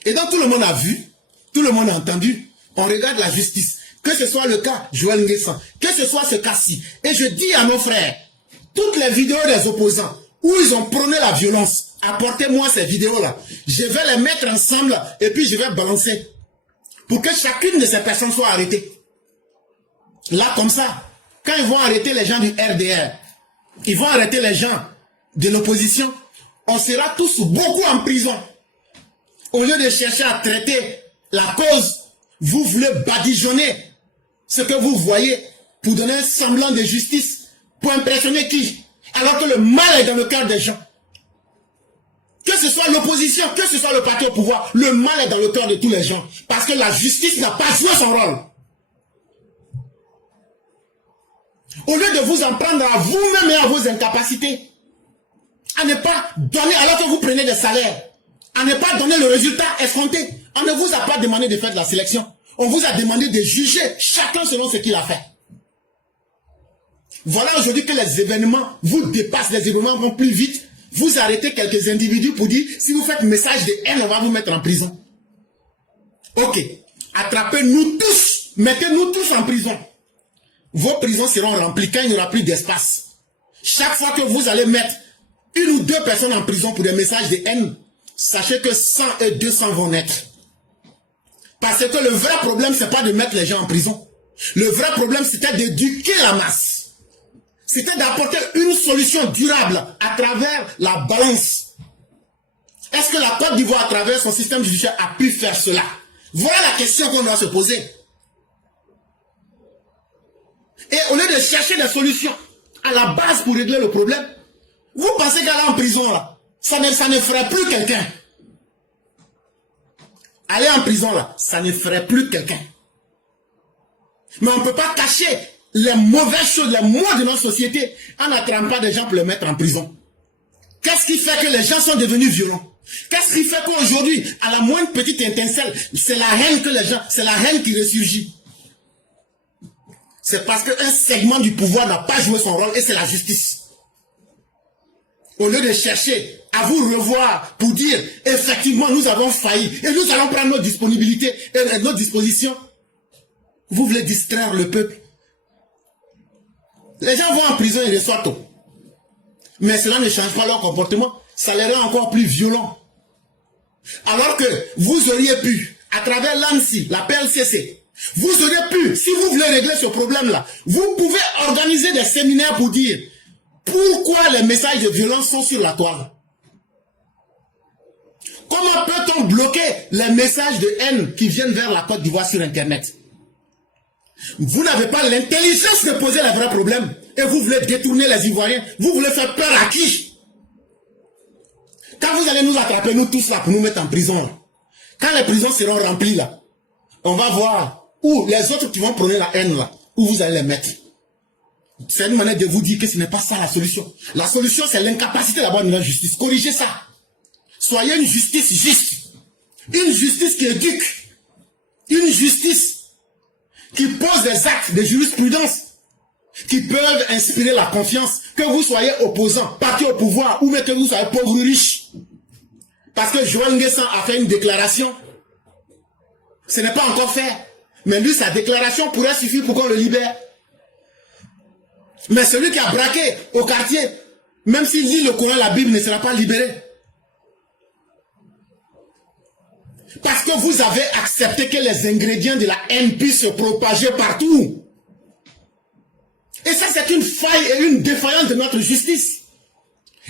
Et donc tout le monde a vu, tout le monde a entendu, on regarde la justice. Que ce soit le cas Joël Nguessan, que ce soit ce cas-ci. Et je dis à nos frères, toutes les vidéos des opposants où ils ont prôné la violence, apportez-moi ces vidéos-là. Je vais les mettre ensemble et puis je vais balancer. Pour que chacune de ces personnes soit arrêtée. Là, comme ça, quand ils vont arrêter les gens du RDR, ils vont arrêter les gens de l'opposition, on sera tous beaucoup en prison. Au lieu de chercher à traiter la cause, vous voulez badigeonner ce que vous voyez pour donner un semblant de justice, pour impressionner qui? Alors que le mal est dans le cœur des gens. Que ce soit l'opposition, que ce soit le parti au pouvoir, le mal est dans le cœur de tous les gens. Parce que la justice n'a pas joué son rôle. Au lieu de vous en prendre à vous-même et à vos incapacités, à ne pas donner alors que vous prenez des salaires, à ne pas donner le résultat escompté. On ne vous a pas demandé de faire de la sélection. On vous a demandé de juger chacun selon ce qu'il a fait. Voilà aujourd'hui que les événements vous dépassent, les événements vont plus vite. Vous arrêtez quelques individus pour dire, si vous faites message de haine, on va vous mettre en prison. Ok, attrapez-nous tous, mettez-nous tous en prison. Vos prisons seront remplies quand il n'y aura plus d'espace. Chaque fois que vous allez mettre 1 ou 2 personnes en prison pour des messages de haine, sachez que 100 et 200 vont naître. Parce que le vrai problème, c'est pas de mettre les gens en prison. Le vrai problème, c'était d'éduquer la masse. C'était d'apporter une solution durable à travers la balance. Est-ce que la Côte d'Ivoire, à travers son système judiciaire, a pu faire cela? Voilà la question qu'on doit se poser. Et au lieu de chercher des solutions à la base pour régler le problème, vous pensez qu'aller en prison, là, ça ne ferait plus quelqu'un. Aller en prison, là, ça ne ferait plus quelqu'un. Mais on ne peut pas cacher les mauvaises choses, les maux de notre société en n'attrapant des gens pour les mettre en prison. Qu'est-ce qui fait que les gens sont devenus violents? Qu'est-ce qui fait qu'aujourd'hui, à la moindre petite étincelle, c'est la haine que les gens, c'est la haine qui ressurgit? C'est parce qu'un segment du pouvoir n'a pas joué son rôle et c'est la justice. Au lieu de chercher à vous revoir pour dire effectivement nous avons failli et nous allons prendre nos disponibilités et nos dispositions, vous voulez distraire le peuple. Les gens vont en prison et reçoivent tout. Mais cela ne change pas leur comportement. Ça les rend encore plus violents. Alors que vous auriez pu, à travers l'ANSI, la PLCC, vous auriez pu, si vous voulez régler ce problème-là, vous pouvez organiser des séminaires pour dire pourquoi les messages de violence sont sur la toile. Comment peut-on bloquer les messages de haine qui viennent vers la Côte d'Ivoire sur Internet? Vous n'avez pas l'intelligence de poser les vrais problèmes et vous voulez détourner les Ivoiriens. Vous voulez faire peur à qui? Quand vous allez nous attraper, nous tous là, pour nous mettre en prison, là, quand les prisons seront remplies là, on va voir où les autres qui vont prôner la haine là, où vous allez les mettre. C'est une manière de vous dire que ce n'est pas ça la solution. La solution, c'est l'incapacité d'avoir une justice. Corrigez ça. Soyez une justice juste. Une justice qui éduque. Une justice qui pose des actes de jurisprudence qui peuvent inspirer la confiance, que vous soyez opposant, parti au pouvoir, ou même que vous soyez pauvre ou riche. Parce que Joël Nguessan a fait une déclaration. Ce n'est pas encore fait. Mais lui, sa déclaration pourrait suffire pour qu'on le libère. Mais celui qui a braqué au quartier, même s'il lit le Coran, la Bible ne sera pas libéré. Parce que vous avez accepté que les ingrédients de la haine puissent se propager partout. Et ça, c'est une faille et une défaillance de notre justice.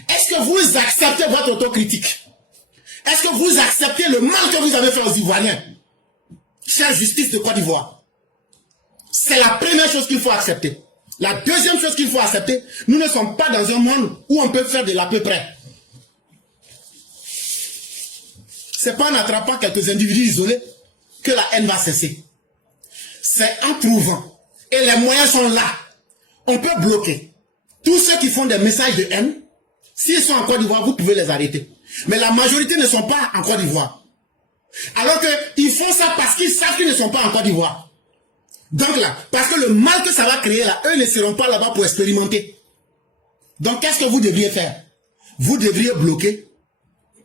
Est-ce que vous acceptez votre autocritique? Est-ce que vous acceptez le mal que vous avez fait aux Ivoiriens? Chère justice de Côte d'Ivoire, c'est la première chose qu'il faut accepter. La deuxième chose qu'il faut accepter, nous ne sommes pas dans un monde où on peut faire de l'à peu près. C'est pas en attrapant quelques individus isolés que la haine va cesser. C'est en trouvant. Et les moyens sont là. On peut bloquer. Tous ceux qui font des messages de haine, s'ils sont en Côte d'Ivoire, vous pouvez les arrêter. Mais la majorité ne sont pas en Côte d'Ivoire. Alors qu'ils font ça parce qu'ils savent qu'ils ne sont pas en Côte d'Ivoire. Donc là, parce que le mal que ça va créer là, eux ne seront pas là-bas pour expérimenter. Donc qu'est-ce que vous devriez faire? Vous devriez bloquer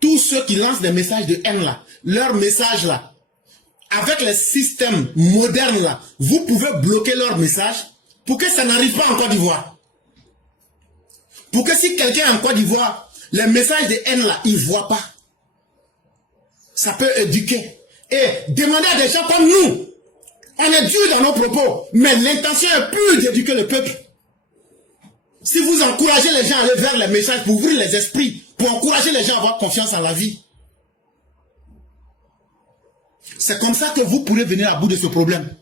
tous ceux qui lancent des messages de haine là, leurs messages là. Avec les systèmes modernes là, vous pouvez bloquer leurs messages pour que ça n'arrive pas en Côte d'Ivoire. Pour que si quelqu'un est en Côte d'Ivoire, les messages de haine là, il ne voit pas. Ça peut éduquer. Et demander à des gens comme nous. On est dur dans nos propos, mais l'intention est plus d'éduquer le peuple. Si vous encouragez les gens à aller vers les messages pour ouvrir les esprits, pour encourager les gens à avoir confiance en la vie, c'est comme ça que vous pourrez venir à bout de ce problème.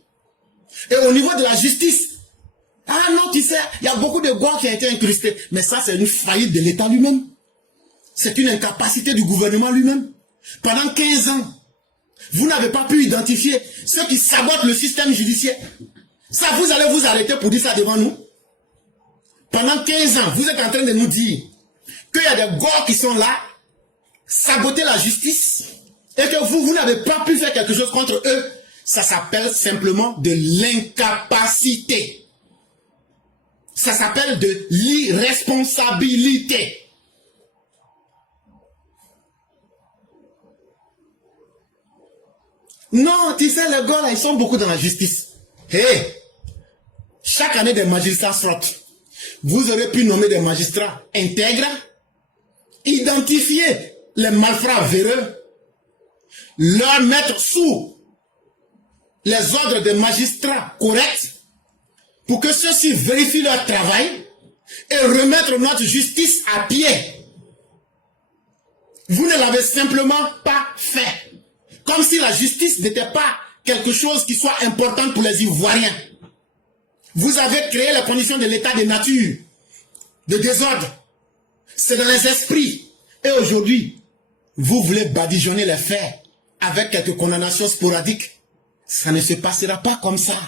Et au niveau de la justice, ah non, tu sais, il y a beaucoup de gars qui ont été incrustés. Mais ça, c'est une faillite de l'État lui-même. C'est une incapacité du gouvernement lui-même. Pendant 15 ans, vous n'avez pas pu identifier ceux qui sabotent le système judiciaire. Ça, vous allez vous arrêter pour dire ça devant nous. Pendant 15 ans, vous êtes en train de nous dire qu'il y a des gars qui sont là, saboter la justice, et que vous n'avez pas pu faire quelque chose contre eux. Ça s'appelle simplement de l'incapacité. Ça s'appelle de l'irresponsabilité. Non, tu sais, les gars là, ils sont beaucoup dans la justice. Hey, chaque année des magistrats sortent. Vous aurez pu nommer des magistrats intègres, identifier les malfrats véreux, leur mettre sous les ordres des magistrats corrects pour que ceux-ci vérifient leur travail et remettre notre justice à pied. Vous ne l'avez simplement pas fait. Comme si la justice n'était pas quelque chose qui soit important pour les Ivoiriens. Vous avez créé les conditions de l'état de nature, de désordre. C'est dans les esprits. Et aujourd'hui, vous voulez badigeonner les faits avec quelques condamnations sporadiques. Ça ne se passera pas comme ça.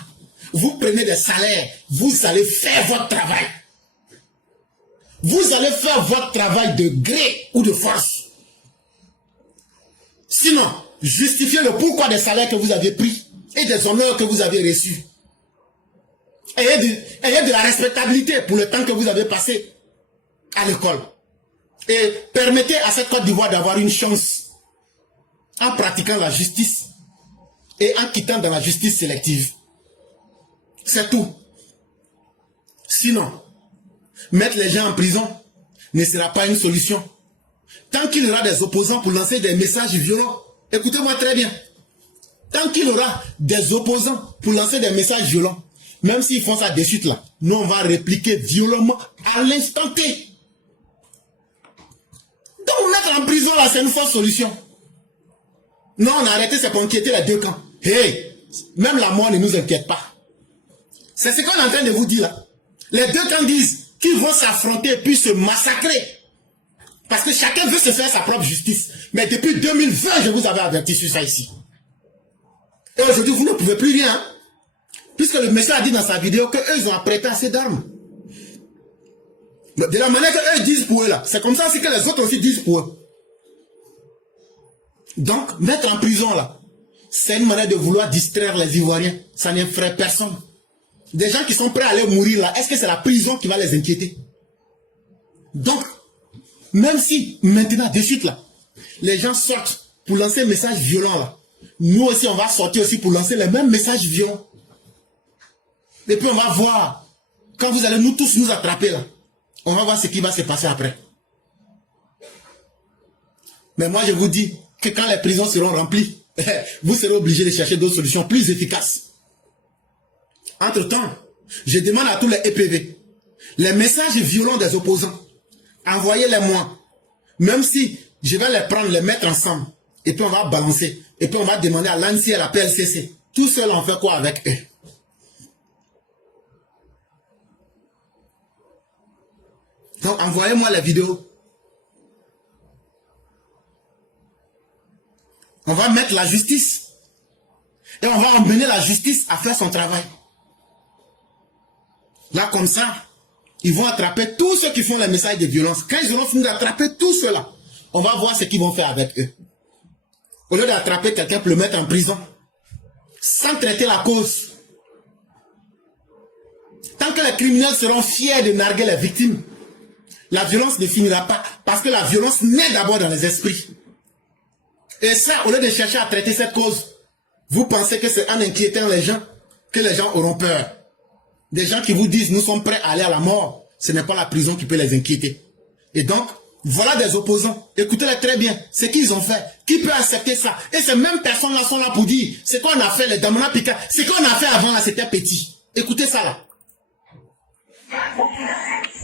Vous prenez des salaires, vous allez faire votre travail. Vous allez faire votre travail de gré ou de force. Sinon, justifiez le pourquoi des salaires que vous avez pris et des honneurs que vous avez reçus. Ayez de la respectabilité pour le temps que vous avez passé à l'école. Et permettez à cette Côte d'Ivoire d'avoir une chance en pratiquant la justice et en quittant dans la justice sélective. C'est tout. Sinon, mettre les gens en prison ne sera pas une solution. Tant qu'il y aura des opposants pour lancer des messages violents, écoutez-moi très bien. Tant qu'il y aura des opposants pour lancer des messages violents, même s'ils font ça de suite là, nous on va répliquer violemment à l'instant T. Donc mettre en prison là, c'est une fausse solution. Non, on a arrêté, c'est pour inquiéter les deux camps. Hey, même la mort ne nous inquiète pas. C'est ce qu'on est en train de vous dire là. Les deux camps disent qu'ils vont s'affronter puis se massacrer. Parce que chacun veut se faire sa propre justice. Mais depuis 2020, je vous avais averti sur ça ici. Et aujourd'hui, vous ne pouvez plus rien. Puisque le monsieur a dit dans sa vidéo qu'eux, ils ont apprêté assez d'armes. De la manière qu'eux disent pour eux là, c'est comme ça aussi que les autres aussi disent pour eux. Donc, mettre en prison là, c'est une manière de vouloir distraire les Ivoiriens. Ça n'effraie personne. Des gens qui sont prêts à aller mourir là, est-ce que c'est la prison qui va les inquiéter? Donc, même si maintenant, de suite là, les gens sortent pour lancer un message violent là, nous aussi on va sortir aussi pour lancer les mêmes messages violents. Et puis on va voir, quand vous allez nous tous nous attraper là, on va voir ce qui va se passer après. Mais moi je vous dis que quand les prisons seront remplies, vous serez obligé de chercher d'autres solutions plus efficaces. Entre-temps, je demande à tous les EPV, les messages violents des opposants, envoyez-les-moi. Même si je vais les prendre, les mettre ensemble, et puis on va balancer, et puis on va demander à l'ANSI et à la PLCC. Tout seul, on fait quoi avec eux? Donc, envoyez-moi les vidéos. On va mettre la justice. Et on va emmener la justice à faire son travail. Là, comme ça, ils vont attraper tous ceux qui font les messages de violence. Quand ils auront fini d'attraper tous ceux-là, on va voir ce qu'ils vont faire avec eux. Au lieu d'attraper quelqu'un pour le mettre en prison, sans traiter la cause. Tant que les criminels seront fiers de narguer les victimes, la violence ne finira pas. Parce que la violence naît d'abord dans les esprits. Et ça, au lieu de chercher à traiter cette cause, vous pensez que c'est en inquiétant les gens que les gens auront peur. Des gens qui vous disent nous sommes prêts à aller à la mort, ce n'est pas la prison qui peut les inquiéter. Et donc, voilà des opposants. Écoutez-les très bien. Ce qu'ils ont fait. Qui peut accepter ça? Et ces mêmes personnes-là sont là pour dire ce qu'on a fait, les Damona Pika, ce qu'on a fait avant là, c'était petit. Écoutez ça là.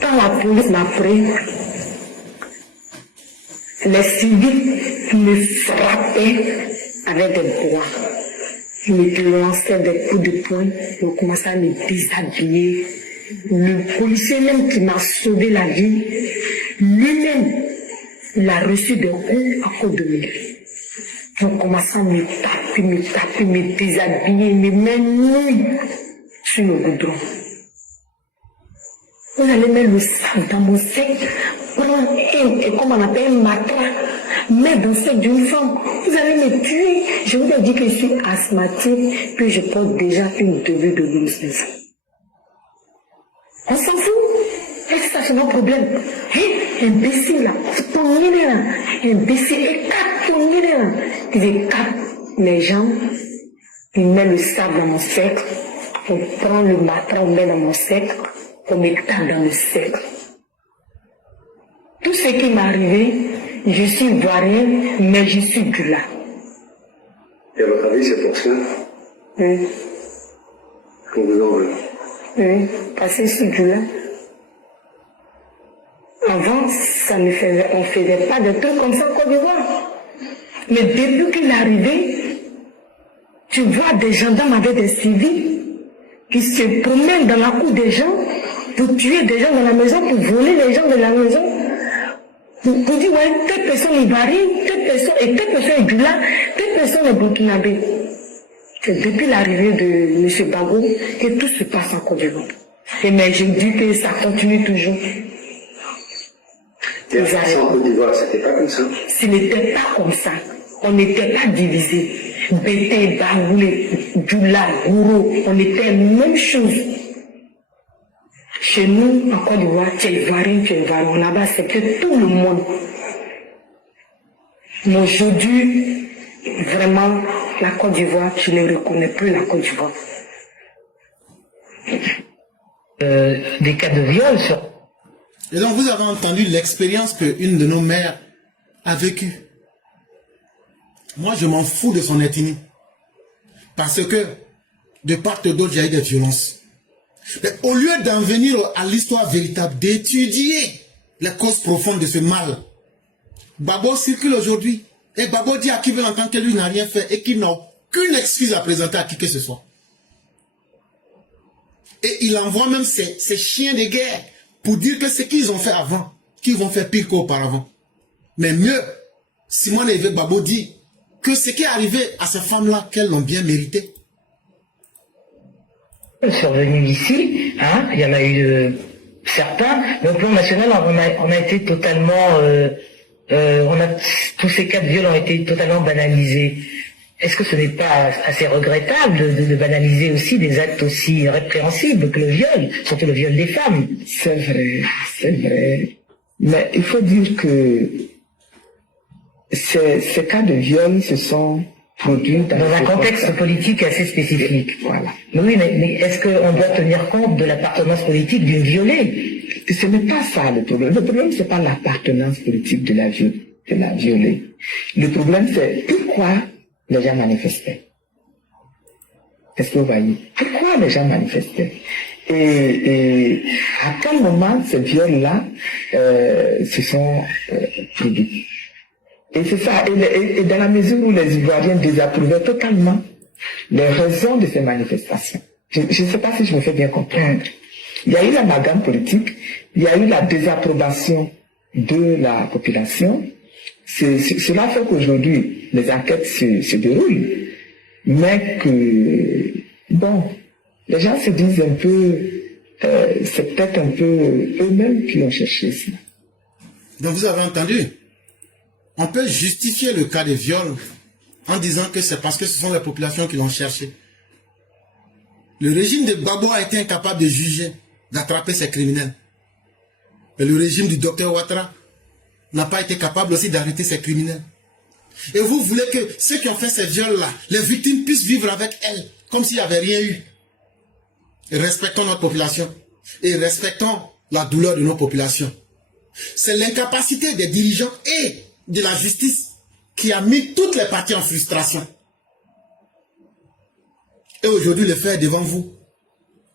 Quand la police m'a pris, les civils me frappaient avec des bois. Ils me lançaient des coups de poing. Ils ont commencé à me déshabiller. Le policier même qui m'a sauvé la vie, lui-même, il a reçu des coups à cause de moi. Ils ont commencé à me taper, me déshabiller, me mettre nu sur le goudron. Vous allez mettre le sac dans mon sec, prendre comme on appelle un matras, mettre dans le sec d'une femme. Vous allez me tuer. Je vous ai dit que je suis asthmatique, que je porte déjà une demi de glucose. On s'en fout. Est-ce que ça c'est mon problème? Hé, imbécile là, ton nez là, imbécile, écarte ton nez là. Ils écartent les gens, ils mettent le sable dans mon sec, on prend le matras, on met dans mon sec. On me tape dans le cercle. Tout ce qui m'est arrivé, je suis ivoirienne, mais je suis Gula. Et à votre avis, c'est pour ça Oui. qu'on vous en veut? Oui, parce que je suis Gula. Avant, on ne faisait pas de trucs comme ça en Côte d'Ivoire. Mais depuis qu'il est arrivé, tu vois des gendarmes avec des civils qui se promènent dans la cour des gens pour tuer des gens dans la maison, pour voler les gens de la maison, pour dire, ouais, telle personne est ivoirienne, telle personne est Gula, telle personne est burkinabé. C'est depuis l'arrivée de M. Bago que tout se passe en Côte d'Ivoire. Et mais je dis que ça continue toujours. Et en Côte d'Ivoire, c'était pas comme ça? Ce n'était pas comme ça. On n'était pas divisés. Bété, Baoulé, Djoula, Gouro, on était la même chose. Chez nous, en Côte d'Ivoire, tu es ivoirien, on a accepté tout le monde. Mais aujourd'hui, vraiment, la Côte d'Ivoire, je ne reconnais plus la Côte d'Ivoire. Des cas de viol sur... Et donc vous avez entendu l'expérience qu'une de nos mères a vécue. Moi, je m'en fous de son ethnie. Parce que, de part et d'autre, il y a eu des violences. Mais au lieu d'en venir à l'histoire véritable, d'étudier les causes profondes de ce mal, Babo circule aujourd'hui. Et Babo dit à qui veut l'entendre que lui n'a rien fait et qu'il n'a aucune excuse à présenter à qui que ce soit. Et il envoie même ses chiens de guerre pour dire que ce qu'ils ont fait avant, qu'ils vont faire pire qu'auparavant. Mais mieux, Simone Eve Babo dit que ce qui est arrivé à ces femmes-là, qu'elles l'ont bien mérité. Survenus ici, hein, il y en a eu certains, mais au plan national, on a été totalement, tous ces cas de viol ont été totalement banalisés. Est-ce que ce n'est pas assez regrettable de banaliser aussi des actes aussi répréhensibles que le viol, surtout le viol des femmes? C'est vrai, c'est vrai. Mais il faut dire que ces cas de viol se sont produits dans un contexte politique assez spécifique. Voilà. Oui, mais est-ce qu'on doit tenir compte de l'appartenance politique d'une violée? Ce n'est pas ça le problème. Le problème, c'est pas l'appartenance politique de la violée. Le problème, c'est pourquoi les gens manifestaient? Est-ce que vous voyez? Pourquoi les gens manifestaient? Et à quel moment ces viols-là se sont produits? Et c'est ça, et dans la mesure où les Ivoiriens désapprouvaient totalement les raisons de ces manifestations. Je ne sais pas si je me fais bien comprendre. Il y a eu l'amalgame politique, il y a eu la désapprobation de la population. Cela fait qu'aujourd'hui, les enquêtes se déroulent, mais que, bon, les gens se disent un peu, c'est peut-être un peu eux-mêmes qui ont cherché cela. Donc vous avez entendu, on peut justifier le cas des viols en disant que c'est parce que ce sont les populations qui l'ont cherché. Le régime de Gbagbo a été incapable de juger, d'attraper ces criminels. Et le régime du docteur Ouattara n'a pas été capable aussi d'arrêter ces criminels. Et vous voulez que ceux qui ont fait ces viols-là, les victimes puissent vivre avec elles, comme s'il n'y avait rien eu. Et respectons notre population. Et respectons la douleur de nos populations. C'est l'incapacité des dirigeants et de la justice qui a mis toutes les parties en frustration. Et aujourd'hui, le fait est devant vous.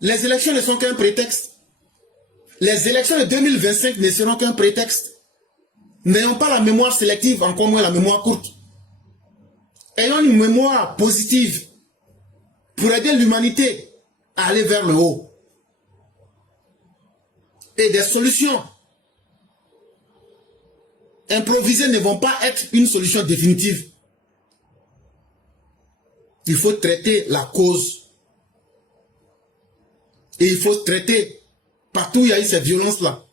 Les élections ne sont qu'un prétexte. Les élections de 2025 ne seront qu'un prétexte. N'ayons pas la mémoire sélective, encore moins la mémoire courte. Ayons une mémoire positive pour aider l'humanité à aller vers le haut. Et des solutions improvisées ne vont pas être une solution définitive. Il faut traiter la cause. Et il faut traiter partout où il y a eu ces violences-là.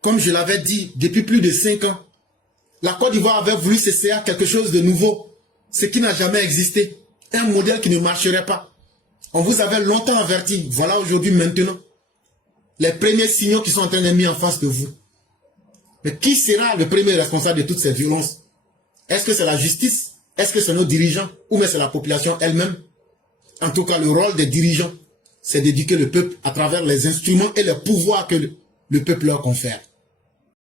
Comme je l'avais dit depuis plus de 5 ans, la Côte d'Ivoire avait voulu s'essayer à quelque chose de nouveau, ce qui n'a jamais existé. Un modèle qui ne marcherait pas. On vous avait longtemps averti. Voilà aujourd'hui, maintenant, les premiers signaux qui sont en train d'être mis en face de vous. Mais qui sera le premier responsable de toutes ces violences? Est-ce que c'est la justice? Est-ce que c'est nos dirigeants? Ou bien c'est la population elle-même? En tout cas, le rôle des dirigeants, c'est d'éduquer le peuple à travers les instruments et les pouvoirs que le peuple leur confère.